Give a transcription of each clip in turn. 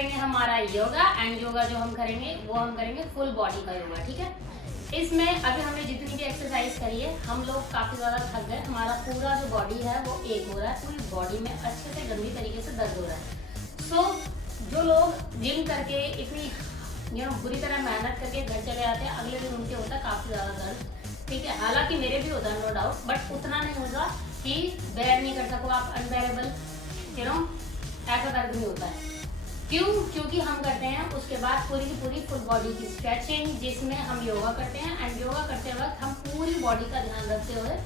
करेंगे हमारा yoga. And yoga जो हम करेंगे वो हम करेंगे फुल बॉडी का योगा, ठीक है। इसमें अभी हमने जितनी भी एक्सरसाइज करी है, हम लोग काफी ज्यादा थक गए, हमारा पूरा जो बॉडी है वो एक हो रहा है, पूरी बॉडी में अच्छे से गंदी तरीके से दर्द हो रहा है। सो जो लोग जिम करके इतनी बुरी तरह मेहनत करके घर चले आते हैं, अगले दिन उनके होता है काफी ज्यादा दर्द, ठीक है। हालांकि मेरे भी होता है नो डाउट, बट उतना नहीं होगा कि बेयर नहीं कर सको आप, अनबेरेबल ऐसा दर्द नहीं होता है। क्यों? क्योंकि हम करते हैं उसके बाद पूरी की पूरी फुल बॉडी की स्ट्रेचिंग, जिसमें हम योगा करते हैं। एंड योगा करते वक्त हम पूरी बॉडी का ध्यान रखते हुए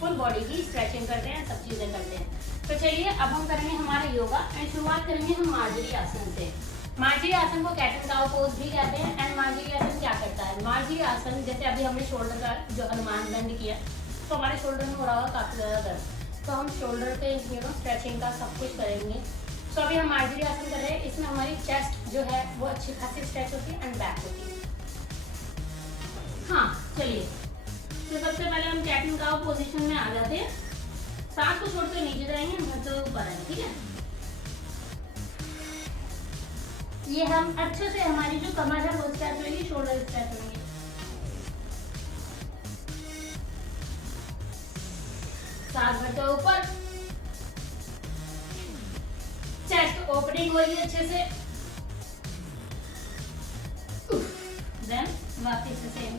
फुल बॉडी की स्ट्रेचिंग करते हैं, सब चीजें करते हैं। तो चलिए अब हम करेंगे हमारा योगा। एंड शुरुआत करेंगे हम मार्जरी आसन से। मार्जरी आसन को कैट एंड काउ पोज भी कहते हैं। एंड मार्जरी आसन क्या करता है? मार्जरी आसन, जैसे अभी हमने शोल्डर का जो हनुमान दंड किया, तो हमारे शोल्डर में हो रहा होगा काफी ज्यादा दर्द, तो हम शोल्डर पे स्ट्रेचिंग का सब कुछ करेंगे। तो अभी हम मार्जरी आसन कर रहे हैं, इसमें हमारी चेस्ट जो है वो अच्छी खासी स्ट्रेच होती है एंड बैक होती है। हाँ चलिए, तो सबसे पहले हम कैट एंड काउ पोजीशन में आ जाते हैं, सांस को छोड़कर नीचे जाएंगे, घुटनों ऊपर आएंगे, ठीक है। ये हम अच्छे से, हमारी जो कमर है वो स्ट्रेच होगी, शोल्डर स्ट्रेच होंगे। सांस भरते हुए ऊपर, चेस्ट ओपनिंग हो रही है अच्छे से, देन वापस से सेम।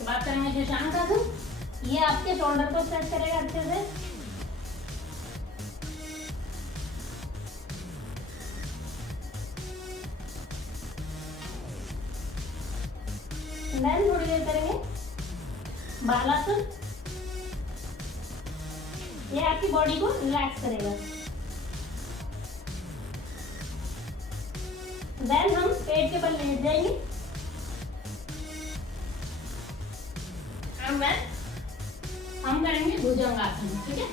बात करेंगे शशांकासन, ये आपके शोल्डर को स्ट्रेच करेगा अच्छे से। देन थोड़ी देर करेंगे बालासन, ये आपकी बॉडी को रिलैक्स करेगा। देन हम पेट के बल लेट जाएंगे। हम करेंगे भुजंगासन, ठीक है।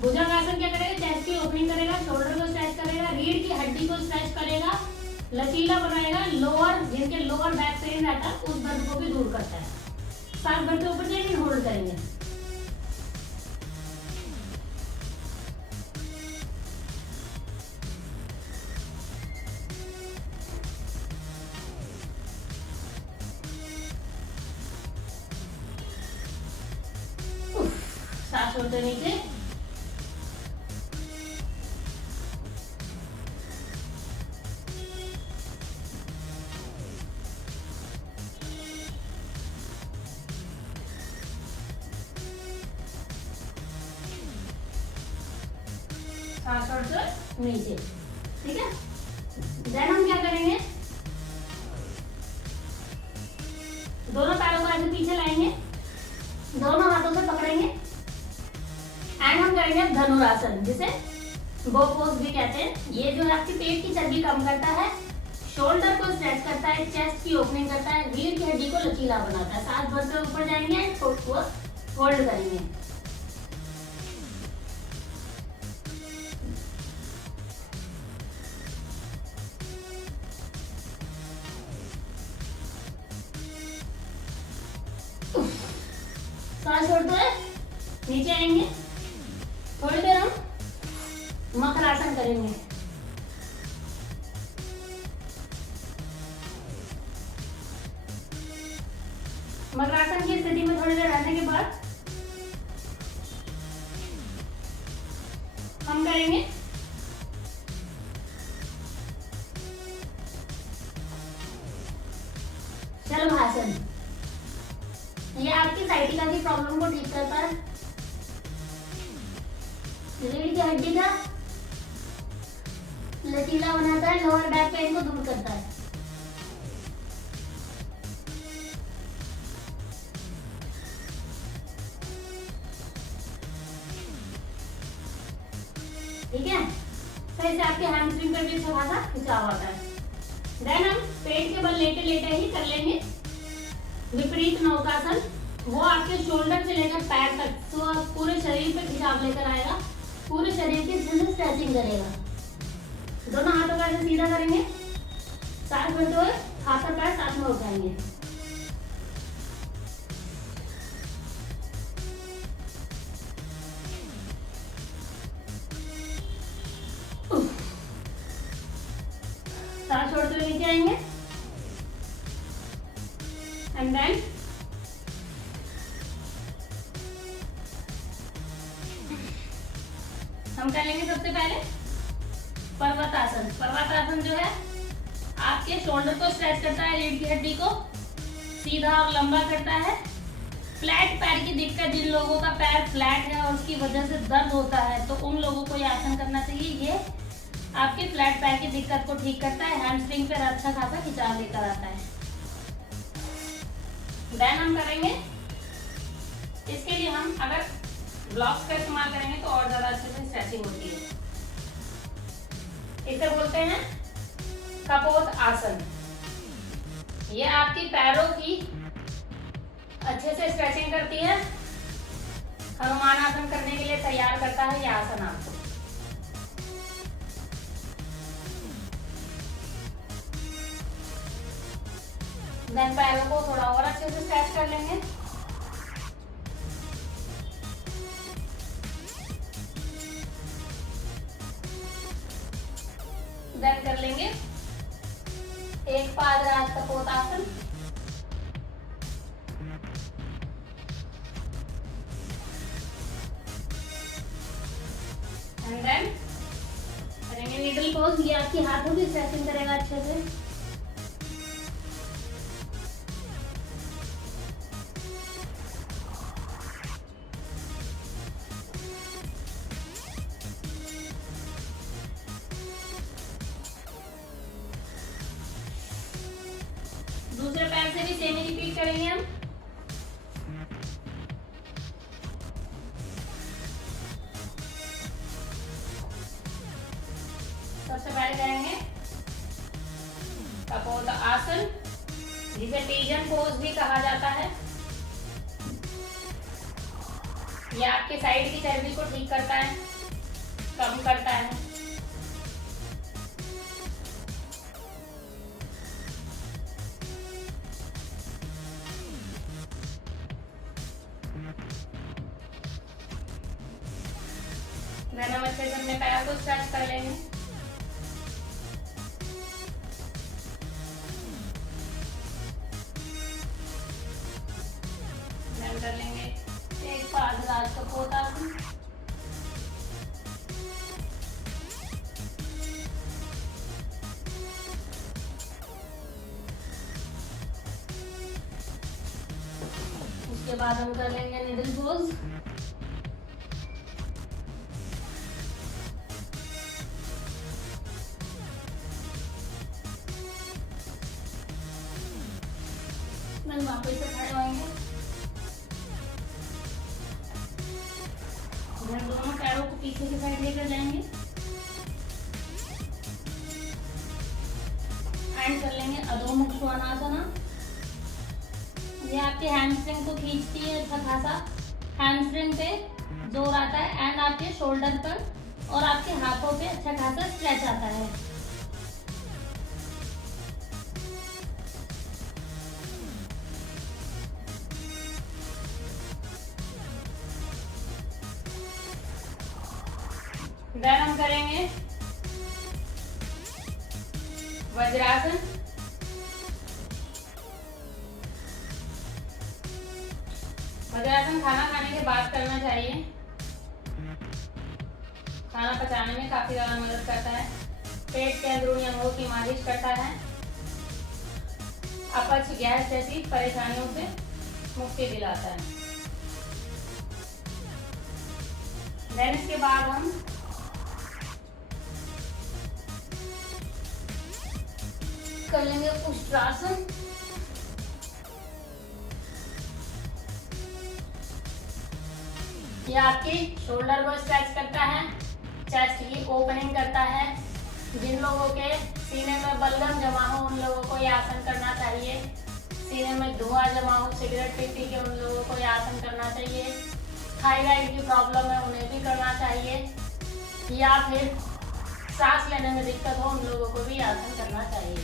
भुजंगासन क्या करेगा? चेस्ट की ओपनिंग करेगा, शोल्डर को स्ट्रेच करेगा, रीढ़ की हड्डी को स्ट्रेच करेगा, लचीला बनाएगा, लोअर, जिनके लोअर बैक पेन रहता है उस दर्द को भी दूर करता है। सांस भरते ऊपर जाएंगे, होल्ड करेंगे। सांस छोड़ते नीचे, सांस छोड़कर नीचे, ठीक है। देन हम क्या करेंगे? दोनों पैरों को आगे पीछे लाएंगे, दोनों हाथों से पकड़ेंगे एंड हम करेंगे धनुरासन, जिसे गो पोज भी कहते हैं। ये जो है आपकी पेट की चर्बी कम करता है, शोल्डर को स्ट्रेच करता है, चेस्ट की ओपनिंग करता है, रीढ़ की हड्डी को लचीला बनाता है। सांस भरते ऊपर जाएंगे, फुट को होल्ड करेंगे। सांस छोड़ते हुए नीचे आएंगे, थोड़ी देर हम मकरासन करेंगे। मकरासन की स्थिति में थोड़ी देर रहने के बाद हम करेंगे शलभासन। ये आपकी साइटिका की प्रॉब्लम को ठीक करता है, रीढ़ की हड्डी का लचीला बनाता है, लोअर बैक पेन को दूर करता है। ठीक है, तो इससे आपके हैमस्ट्रिंग पर भी अच्छा खासा खिंचाव आता है। देन हम पेट के बल लेटे लेटे ही कर लेंगे विपरीत नौकासन। वो आपके शोल्डर से लेकर पैर तक, तो पूरे शरीर पे खिंचाव लेकर आएगा, पूरे शरीर की स्ट्रेचिंग करेगा। दोनों हाथों का ऐसे सीधा करेंगे, सांस भरते हुए हाथ और पैर साथ में उठाएंगे। सांस छोड़ते हुए नीचे आएंगे एंड देन हम कर लेंगे सबसे पहले पर्वतासन। पर्वतासन जो है आपके शोल्डर को स्ट्रेच करता है, रीढ़ की हड्डी को सीधा और लंबा करता है। फ्लैट पैर की दिक्कत, जिन लोगों का पैर फ्लैट है और उसकी वजह से दर्द होता है, तो उन लोगों को ये आसन करना चाहिए। ये आपके फ्लैट पैर की दिक्कत को ठीक करता है, हैमस्ट्रिंग पर अच्छा खासा खिंचाव लेकर आता है। देन हम करेंगे, इसके लिए हम अगर ब्लॉक्स का इस्तेमाल करेंगे तो और ज्यादा अच्छे से स्ट्रेचिंग होती है। इसे बोलते हैं कपोत आसन। ये आपकी पैरों की अच्छे से स्ट्रेचिंग करती है, हनुमान आसन करने के लिए तैयार करता है ये आसन आपको। देन पैरों को थोड़ा और अच्छे से स्ट्रेच कर लेंगे। देन कर लेंगे एक पादराज कपोत आसन। एंड देन करेंगे नीडल पोज। ये आपकी हाथों की स्ट्रेचिंग करेगा अच्छे से। दूसरे पैर से भी सेम ही रिपीट करेंगे हम। सबसे पहले करेंगे कपोत आसन, जिसे पिजन पोज भी कहा जाता है। यह आपके साइड की चर्बी को ठीक करता है, कम करता है। देन हम अच्छे से अपने पैर को स्ट्रेच कर लेंगे। देन कर लेंगे एक पादराज कपोत आसन। उसके बाद हम कर लेंगे निडल पोज। वापस से खड़े होंगे। दोनों पैरों को पीछे की साइड लेकर जाएंगे एंड कर लेंगे अधोमुख श्वानासना। ये आपके हैमस्ट्रिंग को खींचती है अच्छा खासा। हैमस्ट्रिंग पे जोर आता है एंड आपके शोल्डर पर और आपके हाथों पे अच्छा खासा स्ट्रेच आता है। देन हम करेंगे वज्रासन। वज्रासन खाना खाने के बाद करना चाहिए। खाना पचाने में काफी ज्यादा मदद करता है, पेट के अंदरूनी अंगों की मालिश करता है, अपच गैस जैसी परेशानियों से मुक्ति दिलाता है। देन इसके बाद हम कर लेंगे उष्ट्रासन। ये आपकी शोल्डर को स्ट्रेच करता है, चेस्ट की ओपनिंग करता है। जिन लोगों के सीने में बलगम जमा हो उन लोगों को ये आसन करना चाहिए। सीने में धुआं जमा हो सिगरेट पी के उन लोगों को ये आसन करना चाहिए। थायराइड की प्रॉब्लम है उन्हें भी करना चाहिए। या फिर सांस लेने में दिक्कत हो उन लोगों को भी आसन करना चाहिए।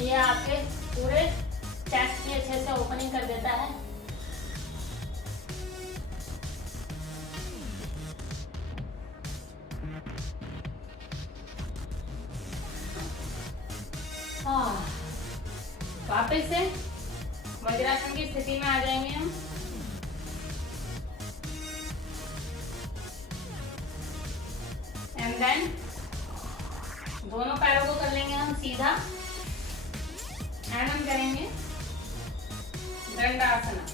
ये आपके पूरे चेस्ट की अच्छे से ओपनिंग कर देता है। वापस से वज्रासन की स्थिति में आ जाएंगे हम। एंड देन दोनों पैरों को कर लेंगे हम सीधा एंड हम करेंगे दंडासना।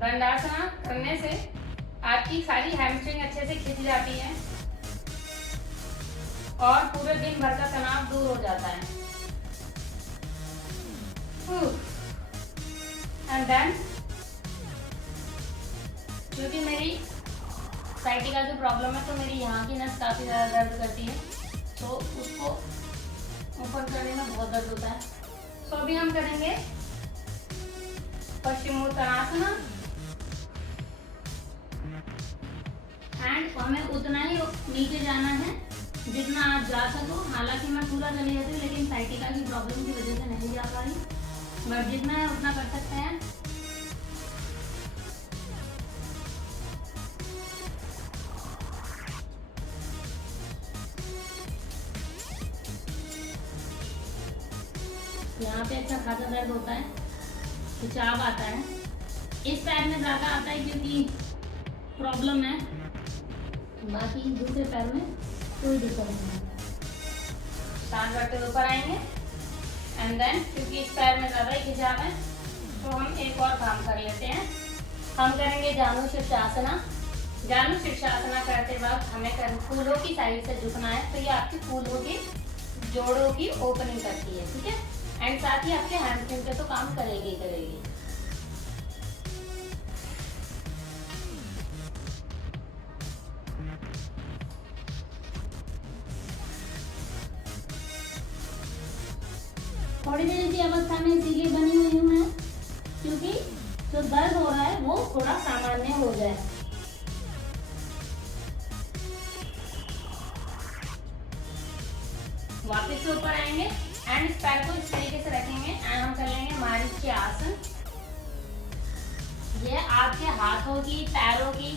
दंडासना करने से आपकी सारी हैमस्ट्रिंग अच्छे से खिंच जाती है और पूरे दिन भर का तनाव दूर हो जाता है। एंड देन क्योंकि मेरी साइटिका की प्रॉब्लम है तो मेरी यहाँ की नस काफी ज्यादा दर्द करती है, तो उसको ऊपर करने में बहुत दर्द होता है। तो अभी हम करेंगे पश्चिमोत्तानासना एंड हमें उतना ही नीचे जाना है जितना आप जा सको। हालांकि मैं पूरा चली जाती हूँ लेकिन साइटिका की प्रॉब्लम की वजह से नहीं जा पा रही, बट जितना है उतना कर सकते हैं। यहाँ पे अच्छा खासा दर्द होता है, खिंचाव आता है। इस पैर में ज्यादा आता है क्योंकि प्रॉब्लम है, बाकी दूसरे पैर में कोई दिक्कत नहीं है। सांस भरते हुए ऊपर आएंगे एंड देन क्योंकि इस पैर में ज्यादा ही खिंचाव है तो हम एक और काम कर लेते हैं। हम करेंगे जानु शीर्षासना। जानु शीर्षासना करते वक्त हमें फूलों की साइड से झुकना है, तो ये आपकी फूलों की जोड़ों की ओपनिंग करती है, ठीक है। एंड साथ ही आपके हैमस्ट्रिंग पे तो काम करेगी ही करेगी। थोड़ी देर इसी अवस्था में इसीलिए बनी हुई हूँ मैं क्योंकि जो दर्द हो रहा है वो थोड़ा सामान्य हो जाए। वापस से ऊपर आएंगे एंड इस पैर को इस तरीके से रखेंगे एंड हम कर लेंगे मारीच आसन। ये आपके हाथों की, पैरों की,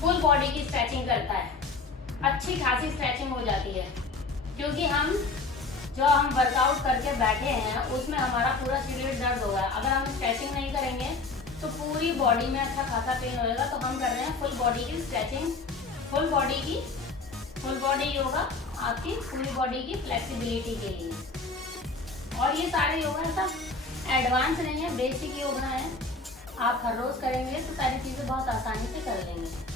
फुल बॉडी की स्ट्रेचिंग करता है। अच्छी खासी स्ट्रेचिंग हो जाती है क्योंकि हम वर्कआउट करके बैठे हैं उसमें हमारा पूरा शरीर दर्द होगा। अगर हम स्ट्रेचिंग नहीं करेंगे तो पूरी बॉडी में अच्छा खासा पेन होगा। तो हम कर रहे हैं फुल बॉडी की स्ट्रेचिंग, फुल बॉडी योगा आपकी पूरी बॉडी की फ्लेक्सिबिलिटी के लिए। और ये सारे योगा सब एडवांस नहीं है, बेसिक योगा है। आप हर रोज करेंगे तो सारी चीजें बहुत आसानी से कर लेंगे।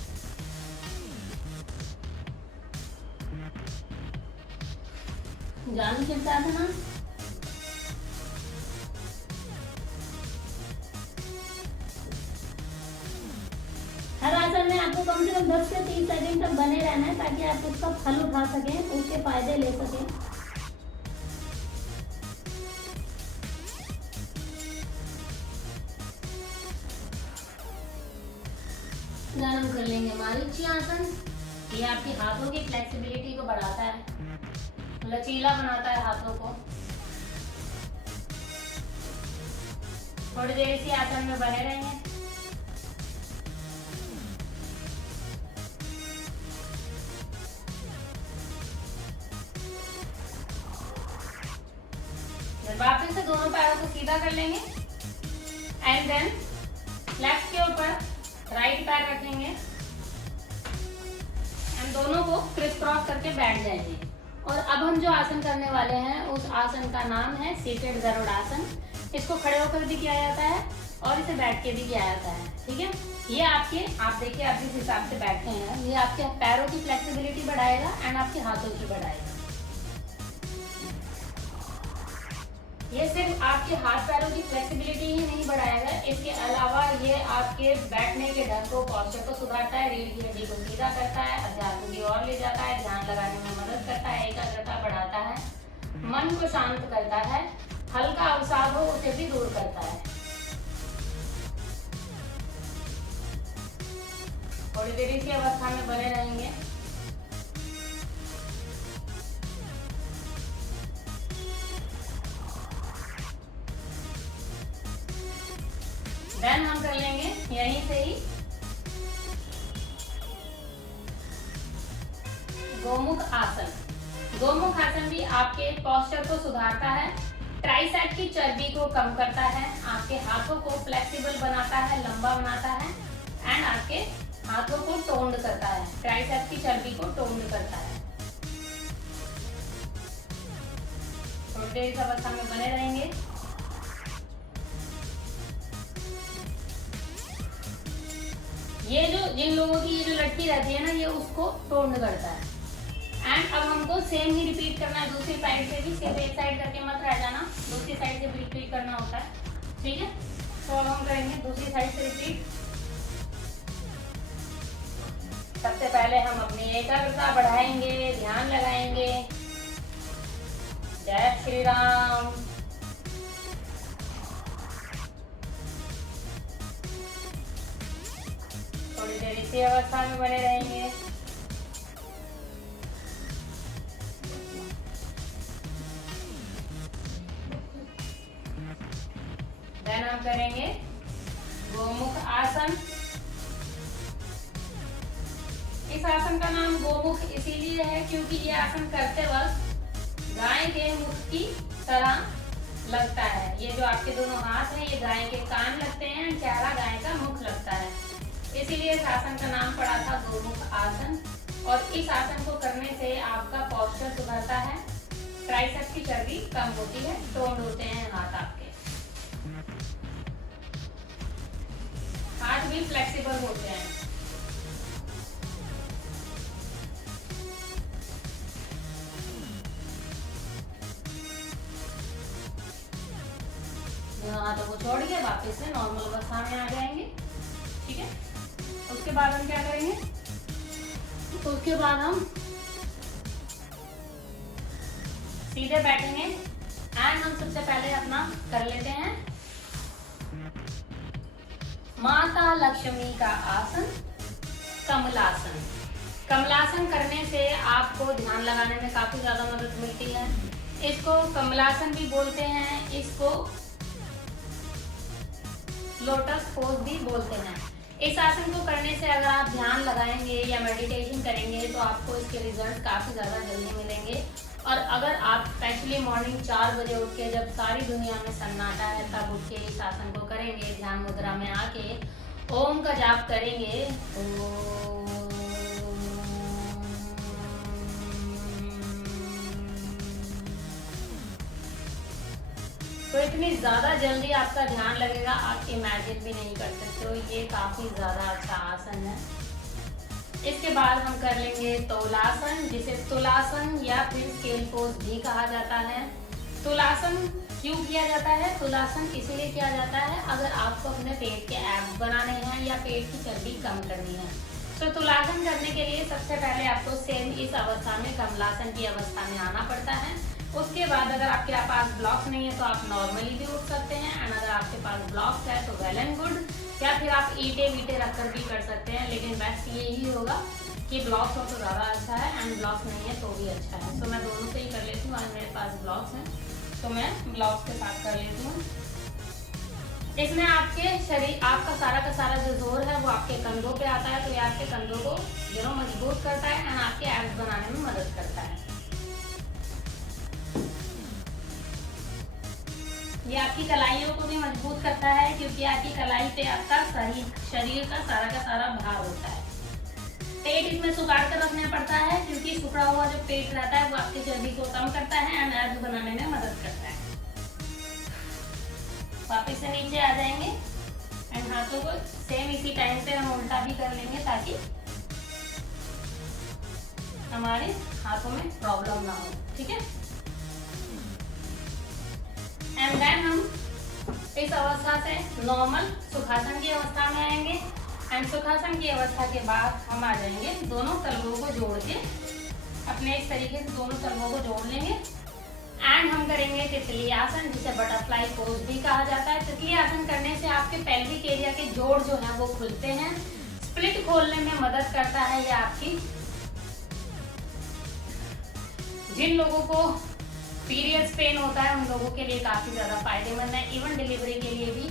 जानु शीर्षासना। हर आसन में आपको कम से कम 10 से 30 सेकंड तक बने रहना है ताकि आप उसका फल उठा सकें, उसके फायदे ले सकें। हम कर लेंगे मारीच आसन। ये आपके हाथों की फ्लेक्सिबिलिटी को बढ़ाता है, लचीला बनाता है हाथों को। थोड़ी देर इसी आसन में बने रहेंगे। वापस से दोनों पैरों को सीधा कर लेंगे एंड देन लेफ्ट के ऊपर राइट पैर रखेंगे एंड दोनों को क्रिस क्रॉस करके बैठ जाएंगे। और अब हम जो आसन करने वाले हैं उस आसन का नाम है सीटेड गरुड़ासन। इसको खड़े होकर भी किया जाता है और इसे बैठ के भी किया जाता है, ठीक है। ये आप देखिए आप जिस हिसाब से बैठे हैं ये आपके पैरों की फ्लेक्सिबिलिटी बढ़ाएगा एंड आपके हाथों की बढ़ाएगा। ये सिर्फ आपके हाथ पैरों की फ्लेक्सिबिलिटी ही नहीं बढ़ाएगा, इसके अलावा ये आपके बैठने के ढंग को, पोस्चर को सुधारता है, रीढ़ की हड्डी को सीधा करता है, अध्यात्म की ओर ले जाता है, ध्यान लगाने में मदद करता है, एकाग्रता बढ़ाता है, मन को शांत करता है, हल्का अवसाद हो उसे भी दूर करता है। थोड़ी देर इसी अवस्था में बने रहेंगे। देन हम कर लेंगे यहीं से ही गोमुख आसन। गोमुख आसन भी आपके पोस्चर को सुधारता है, ट्राइसेप की चर्बी को कम करता है, आपके हाथों को फ्लेक्सिबल बनाता है, लंबा बनाता है एंड आपके हाथों को टोन्ड करता है, ट्राइसेप की चर्बी को टोन्ड करता है। थोड़ी देर इस अवस्था में बने रहेंगे। ये जो जिन लोगों की ये जो लटकी रहती है ना, ये उसको टोन्ड करता है। एंड अब हमको सेम ही रिपीट करना है दूसरी साइड से भी, सिर्फ एक साइड करके मत रह जाना, दूसरी साइड से भी रिपीट करना होता है, ठीक है। तो अब हम करेंगे दूसरी साइड से रिपीट। सबसे पहले हम अपनी एकाग्रता बढ़ाएंगे, ध्यान लगाएंगे। जय श्री राम। थोड़ी देर इसी अवस्था में बने रहेंगे। देन हम करेंगे गोमुख आसन। इस आसन का नाम गोमुख इसीलिए है क्योंकि ये आसन करते वक्त गाय के मुख की तरह लगता है। ये जो आपके दोनों हाथ हैं ये गाय के कान लगते हैं, चेहरा गाय का मुख लगता है, इसीलिए इस आसन का नाम पड़ा था गोमुख आसन। और इस आसन को करने से आपका पोस्चर सुधरता है, ट्राइसेप की चर्बी कम होती है, टोन्ड होते हैं हाथ आपके, हाथ भी फ्लेक्सिबल होते हैं। हाथों को छोड़ के वापस से नॉर्मल अवस्था में आ जाएंगे, ठीक है। उसके बाद हम क्या करेंगे, उसके बाद हम सीधे बैठेंगे एंड हम सबसे पहले अपना कर लेते हैं माता लक्ष्मी का आसन, कमलासन। कमलासन करने से आपको ध्यान लगाने में काफी ज्यादा मदद मिलती है। इसको कमलासन भी बोलते हैं, इसको लोटस पोज भी बोलते हैं। इस आसन को करने से अगर आप ध्यान लगाएंगे या मेडिटेशन करेंगे तो आपको इसके रिजल्ट काफी ज्यादा जल्दी मिलेंगे। और अगर आप स्पेशली मॉर्निंग 4 बजे उठ के, जब सारी दुनिया में सन्नाटा है, तब उठ के इस आसन को करेंगे, ध्यान मुद्रा में आके ओम का जाप करेंगे, तो इतनी ज्यादा जल्दी आपका ध्यान लगेगा, आप इमेजिन भी नहीं कर सकते हो। ये काफी ज्यादा अच्छा आसन है। इसके बाद हम कर लेंगे तौलासन, जिसे तुलासन या फिर स्केल पोज भी कहा जाता है। तुलासन क्यों किया जाता है? तुलासन इसलिए किया जाता है अगर आपको अपने पेट के एब्स बनाने हैं या पेट की चर्बी कम करनी है। तो तुलासन करने के लिए सबसे पहले आपको सेम इस अवस्था में, कमलासन की अवस्था में आना पड़ता है। उसके बाद अगर आपके पास ब्लॉक्स नहीं है तो आप नॉर्मली भी उठ सकते हैं, एंड अगर आपके पास ब्लॉक्स है तो वेल एंड गुड, या फिर आप ईंटे वीटे रखकर भी कर सकते हैं। लेकिन बेस्ट यही होगा कि ब्लॉक्स हो तो ज़्यादा अच्छा है, एंड ब्लॉक्स नहीं है तो भी अच्छा है। तो मैं दोनों से ही कर लेती हूँ। आज मेरे पास ब्लॉक्स हैं तो मैं ब्लॉक्स के साथ कर लेती हूँ। इसमें आपके शरीर, आपका सारा का सारा जो जोर है वो आपके कंधों पे आता है, तो ये आपके कंधों को मजबूत करता है एंड आपके एब्स बनाने में मदद करता है। ये आपकी कलाइयों को भी मजबूत करता है क्योंकि आपकी कलाई पे आपका शरीर का सारा भार होता है। पेट इसमें सुखाड़ कर रखना पड़ता है क्योंकि सुखड़ा हुआ जो पेट रहता है वो आपकी चर्बी को कम करता है एंड एब्स बनाने में मदद करता है। वापस से नीचे आ जाएंगे एंड हाथों को सेम इसी टाइम पे हम उल्टा भी कर लेंगे ताकि हमारे हाथों में प्रॉब्लम ना हो, ठीक है। एंड देन हम इस अवस्था से नॉर्मल सुखासन की अवस्था में आएंगे, एंड सुखासन की अवस्था के बाद हम आ जाएंगे दोनों तलवों को जोड़ के, अपने इस तरीके से दोनों तलवों को जोड़ लेंगे एंड हम करेंगे तितली आसन, जिसे बटरफ्लाई पोज भी कहा जाता है। तितली आसन करने से आपके पेल्विक एरिया के जोड़ जो है वो खुलते हैं, स्प्लिट खोलने में मदद करता है ये आपकी। जिन लोगों को पीरियड्स पेन होता है उन लोगों के लिए काफी ज्यादा फायदेमंद है। इवन डिलीवरी के लिए भी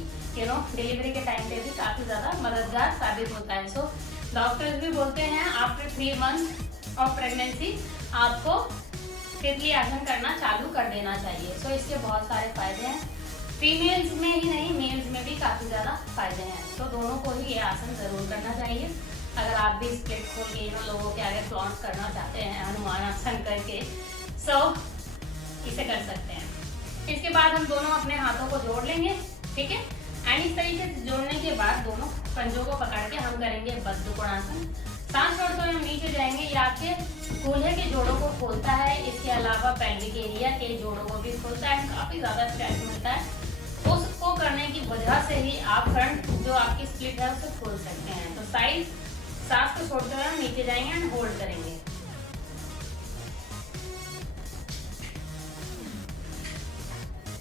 डिलीवरी के टाइम पे भी काफी ज्यादा मददगार साबित होता है। सो डॉक्टर्स भी बोलते हैं आफ्टर 3 मंथ ऑफ प्रेगनेंसी आपको तितली आसन करना चालू कर देना चाहिए। सो इसके बहुत सारे फायदे हैं, फीमेल्स में ही नहीं मेल्स में भी काफी ज्यादा फायदे हैं। तो दोनों को ही ये आसन जरूर करना चाहिए। अगर आप भी स्प्लिट खोल के लोगों के आगे फ्लॉन्ट करना चाहते हैं हनुमान आसन करके, सो इसे कर सकते हैं। इसके बाद हम दोनों अपने हाथों को जोड़ लेंगे, ठीक है। एंड इस तरीके से जोड़ने के बाद दोनों पंजों को पकड़ के हम करेंगे बद्ध कोणासन। सांस छोड़ते हुए हम नीचे जाएंगे। ये आपके कूल्हे के जोड़ों को खोलता है, इसके अलावा पेल्विक एरिया के जोड़ों को भी खोलता है, काफी ज्यादा स्ट्रेच मिलता है। उसको करने की वजह से ही आप फ्रंट जो आपकी स्प्लिट है उसे खोल सकते हैं। तो साइड सांस को छोड़ते हुए हम नीचे जाएंगे एंड होल्ड करेंगे।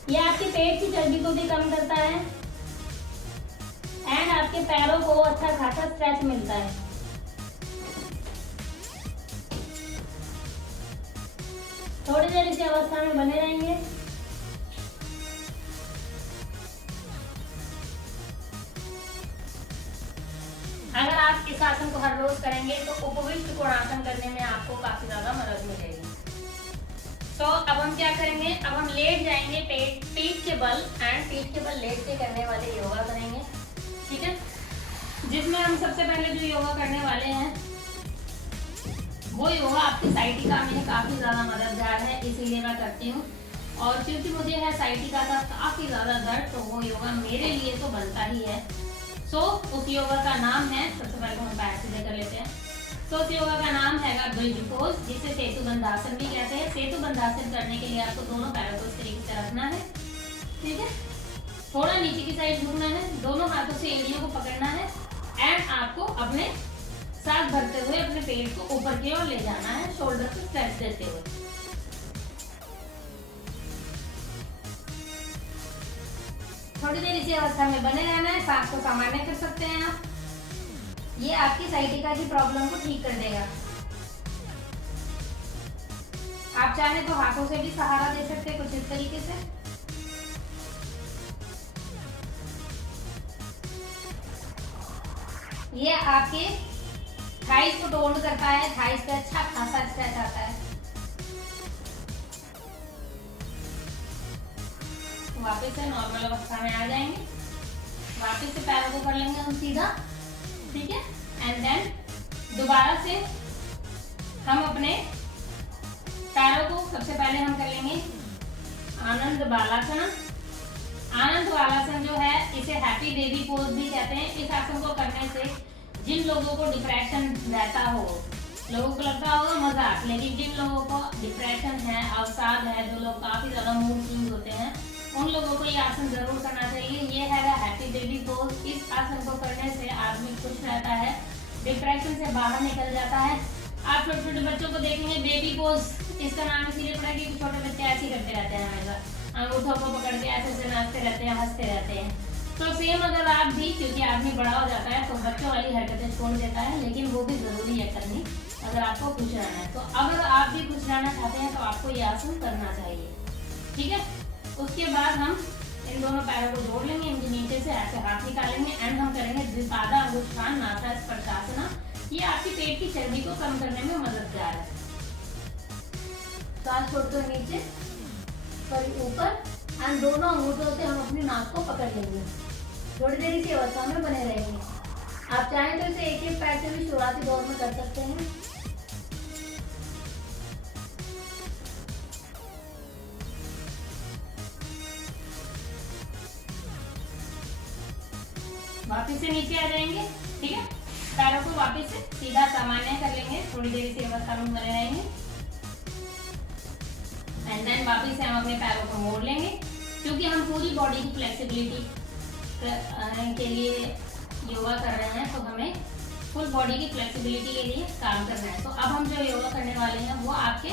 ये आपके पेट की चर्बी को भी कम करता है एंड आपके पैरों को अच्छा खासा स्ट्रेच मिलता है। थोड़ी देर इस अवस्था में बने रहेंगे। अगर आप इस आसन को हर रोज करेंगे तो उपविष्ट कोणासन करने में आपको काफी ज्यादा मदद मिलेगी। तो अब हम क्या करेंगे, अब हम लेट जाएंगे पीठ के बल एंड पीठ के बल लेट के करने वाले योगा करेंगे, ठीक है। जिसमें हम सबसे पहले जो योगा करने वाले हैं वो योगा आपकी साइटिका में काफी ज्यादा मददगार है, इसीलिए मैं करती हूँ। और क्योंकि मुझे है साइटिका का काफी ज्यादा दर्द, तो वो योगा मेरे लिए तो बनता ही है। सो उस योगा का नाम है, सबसे पहले हम पैर सीधे कर लेते हैं। तो उस योगा का नाम है ब्रिज पोज, जिसे सेतु बंधासन भी कहते हैं। सेतु बंधासन करने के लिए आपको दोनों पैरों को इस तरीके से रखना है, ठीक है। थोड़ा नीचे की साइड झुकना है, दोनों हाथों से एड़ियों को पकड़ना है एंड आपको अपने सांस भरते हुए अपने पेट को ऊपर की ओर ले जाना है, शोल्डर को स्ट्रेच देते हुए। थोड़ी देर इसी अवस्था में बने रहना है। सांस को सामान्य कर सकते हैं आप, ये आपकी साइटिका की प्रॉब्लम को ठीक कर देगा। आप चाहे तो हाथों से भी सहारा दे सकते हैं कुछ इस तरीके से। ये आपके थाइस को टोन करता है, थाइस पे अच्छा खासा स्ट्रेच आता है। वापस से नॉर्मल अवस्था में आ जाएंगे। वापस से पैरों को कर लेंगे हम सीधा, ठीक है। एंड देन दोबारा से हम अपने पैरों को सबसे पहले हम कर लेंगे आनंद बालासन। आनंद बालासन जो है इसे हैप्पी बेबी पोज भी कहते हैं। इस आसन को करने से जिन लोगों को डिप्रेशन रहता हो, लोगों को लगता होगा मजाक, लेकिन जिन लोगों को डिप्रेशन है, अवसाद है, जो लोग काफी ज्यादा मूड स्विंग होते हैं, उन लोगों को ये आसन जरूर करना चाहिए। ये है हैप्पी बेबी पोज। इस आसन को करने से आदमी खुश रहता है, डिप्रेशन से बाहर निकल जाता है। आप छोटे छोटे बच्चों को देखेंगे बेबी पोज, इसका नाम इसीलिए पड़ा क्योंकि छोटे बच्चे ऐसे ही करते रहते हैं, हमेशा अंगूठों को पकड़ के ऐसे ऐसे नाचते रहते हैं, हंसते रहते हैं। तो सेम अगर आप भी, क्योंकि आदमी बड़ा हो जाता है तो बच्चों वाली हरकतें छोड़ देता है, लेकिन वो भी जरूरी है करनी अगर आपको खुश रहना है। तो अगर आप भी खुश रहना चाहते हैं तो आपको ये आसन करना चाहिए, ठीक है। उसके बाद हम इन दोनों पैरों को जोड़ लेंगे, इनके नीचे से ऐसे हाथ निकालेंगे एंड हम करेंगे द्विपादा अंगुष्ठान नासा स्पर्शासना। ये आपकी पेट की चर्बी को कम करने में मददगार है। सांस छोड़ते हुए नीचे पर ऊपर एंड दोनों अंगूठों से हम अपनी नाक को पकड़ लेंगे। थोड़ी देर इसी अवस्था में बने रहेंगे। आप चाहें तो इसे एक एक पैर से भी शुरुआती दौर में कर सकते हैं। वापिस से नीचे आ जाएंगे, ठीक है। पैरों को वापिस से सीधा सामान्य कर लेंगे। थोड़ी देर इसी अवस्था में बने रहेंगे एंड देन वापिस से हम अपने पैरों को मोड़ लेंगे। क्योंकि हम पूरी बॉडी की फ्लेक्सिबिलिटी के लिए योगा कर रहे हैं, तो हमें फुल बॉडी की फ्लेक्सिबिलिटी के लिए काम करना है। तो अब हम जो योगा करने वाले हैं वो आपके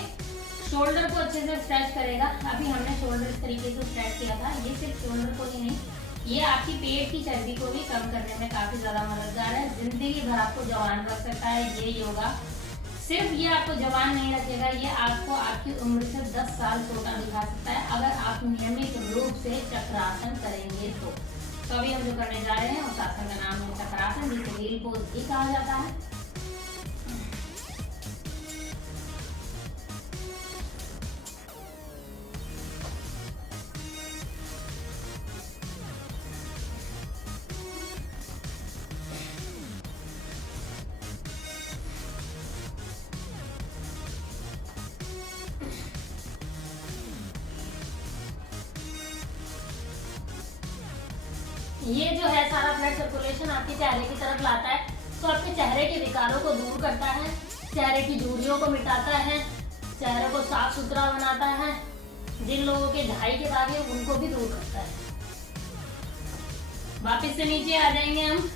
शोल्डर को अच्छे से स्ट्रेच करेगा। अभी हमने शोल्डर इस तरीके से स्ट्रेच किया था, ये सिर्फ शोल्डर को ही नहीं, ये आपकी पेट की चर्बी को भी कम करने में काफी ज्यादा मददगार है। जिंदगी भर आपको जवान रख सकता है ये योगा। सिर्फ ये आपको जवान नहीं रखेगा, ये आपको आपकी उम्र से 10 साल छोटा दिखा सकता है अगर आप नियमित रूप से चक्रासन करेंगे तो। अभी हम जो करने जा रहे हैं उस आसन का नाम है चक्रासन, जिसे व्हील पोज भी कहा जाता है। ये जो है सारा ब्लड सर्कुलेशन आपके चेहरे की तरफ लाता है, तो आपके चेहरे के विकारों को दूर करता है, चेहरे की झुर्रियों को मिटाता है, चेहरे को साफ सुथरा बनाता है, जिन लोगों के ढाई के दाग है उनको भी दूर करता है। वापस से नीचे आ जाएंगे हम,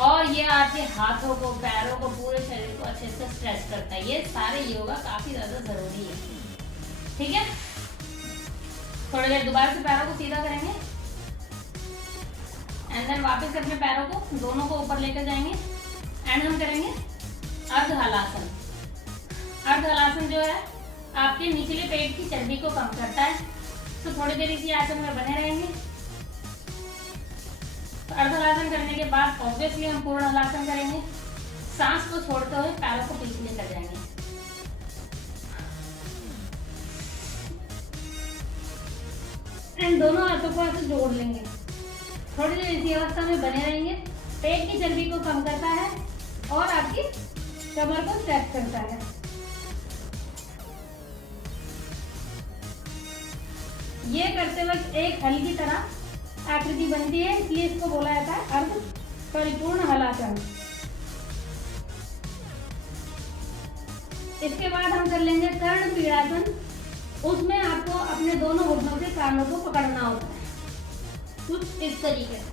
और ये आपके हाथों को, पैरों को, पूरे शरीर को अच्छे से स्ट्रेच करता है। ये सारे योगा काफी ज्यादा जरूरी है, ठीक है। थोड़ी देर दोबारा से पैरों को सीधा करेंगे एंड देन वापस से अपने पैरों को दोनों को ऊपर लेकर जाएंगे एंड हम करेंगे अर्ध हलासन। अर्ध हलासन जो है आपके निचले पेट की चर्बी को कम करता है, तो थोड़ी देर इसी आसन में बने रहेंगे। तो अर्ध हलासन करने के बाद ऑब्वियसली हम पूर्ण हलासन करेंगे। सांस को छोड़ते हुए पैरों को पीछे लेकर जाएंगे। एंड दोनों हाथों को ऐसे जोड़ लेंगे। थोड़ी देर इसी अवस्था में बने रहेंगे। पेट की चर्बी को कम करता है और आपकी कमर को स्ट्रेच करता है। ये करते वक्त एक हल की तरह आकृति बनती है, इसलिए इसको बोला जाता है अर्ध परिपूर्ण हलासन। इसके बाद हम कर लेंगे कर्ण पीड़ासन। उसमें आपको अपने दोनों घुटनों से कानों को पकड़ना होता है, कुछ इस तरीके से।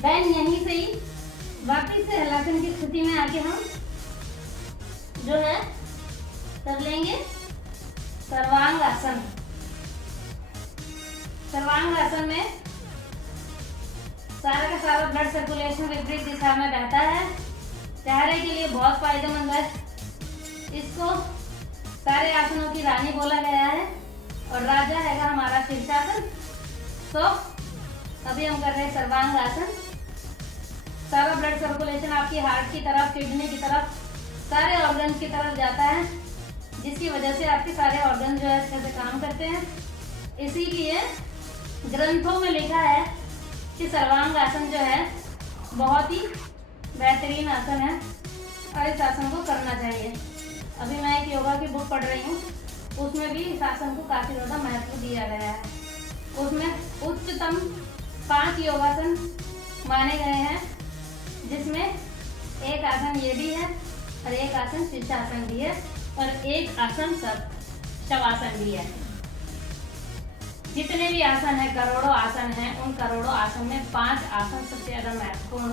देन यहीं से ही वापिस से हलासन की स्थिति में आके हम जो है कर लेंगे सर्वांग आसन। सर्वांग आसन में सारा का सारा ब्लड सर्कुलेशन विपरीत दिशा में बहता है, चेहरे के लिए बहुत फायदेमंद है। इसको सारे आसनों की रानी बोला गया है और राजा है हमारा शीर्षासन। तो अभी हम कर रहे हैं सर्वांग आसन। सारा ब्लड सर्कुलेशन आपकी हार्ट की तरफ, किडनी की तरफ, सारे ऑर्गन की तरफ जाता है, जिसकी वजह से आपके सारे ऑर्गन जो है अच्छे से काम करते हैं। इसीलिए ग्रंथों में लिखा है कि सर्वांग आसन जो है बहुत ही बेहतरीन आसन है और इस आसन को करना चाहिए। अभी मैं एक योगा की बुक पढ़ रही हूँ, उसमें भी इस आसन को काफ़ी ज़्यादा महत्व दिया गया है। उसमें उच्चतम 5 योगासन माने गए हैं, जिसमें एक आसन ये भी है और एक आसन शीर्षासन भी है और एक आसन शवासन भी है। जितने भी आसन है, करोड़ों आसन है, उन करोड़ों आसन में 5 आसन सबसे ज्यादा महत्वपूर्ण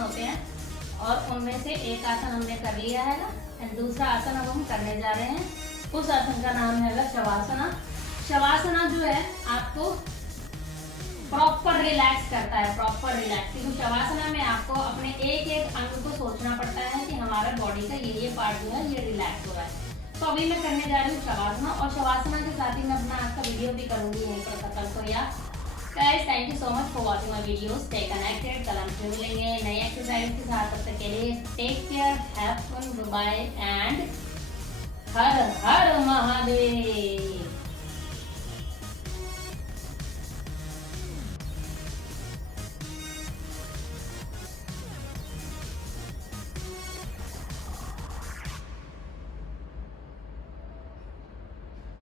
होते हैं और उनमें से एक आसन हमने कर लिया है ना। दूसरा आसन अब हम करने जा रहे हैं, उस आसन का नाम है शवासना। शवासना जो है आपको प्रॉपर रिलैक्स करता है, प्रॉपर रिलैक्स। क्योंकि शवासना में आपको अपने एक एक अंग को सोचना पड़ता है कि हमारा बॉडी का ये पार्ट जो है ये रिलैक्स हो रहा है। तो अभी मैं करने जा रही हूँ शवासना, और शवासना के साथ ही मैं अपना आज का वीडियो भी करूंगी यहीं पर कल को। या guys, thank you so much for watching my videos. Stay connected. कल हम फिर मिलेंगे नई एक्सरसाइज के साथ। तब तक के लिए take care, have fun, bye and हर हर महादेव।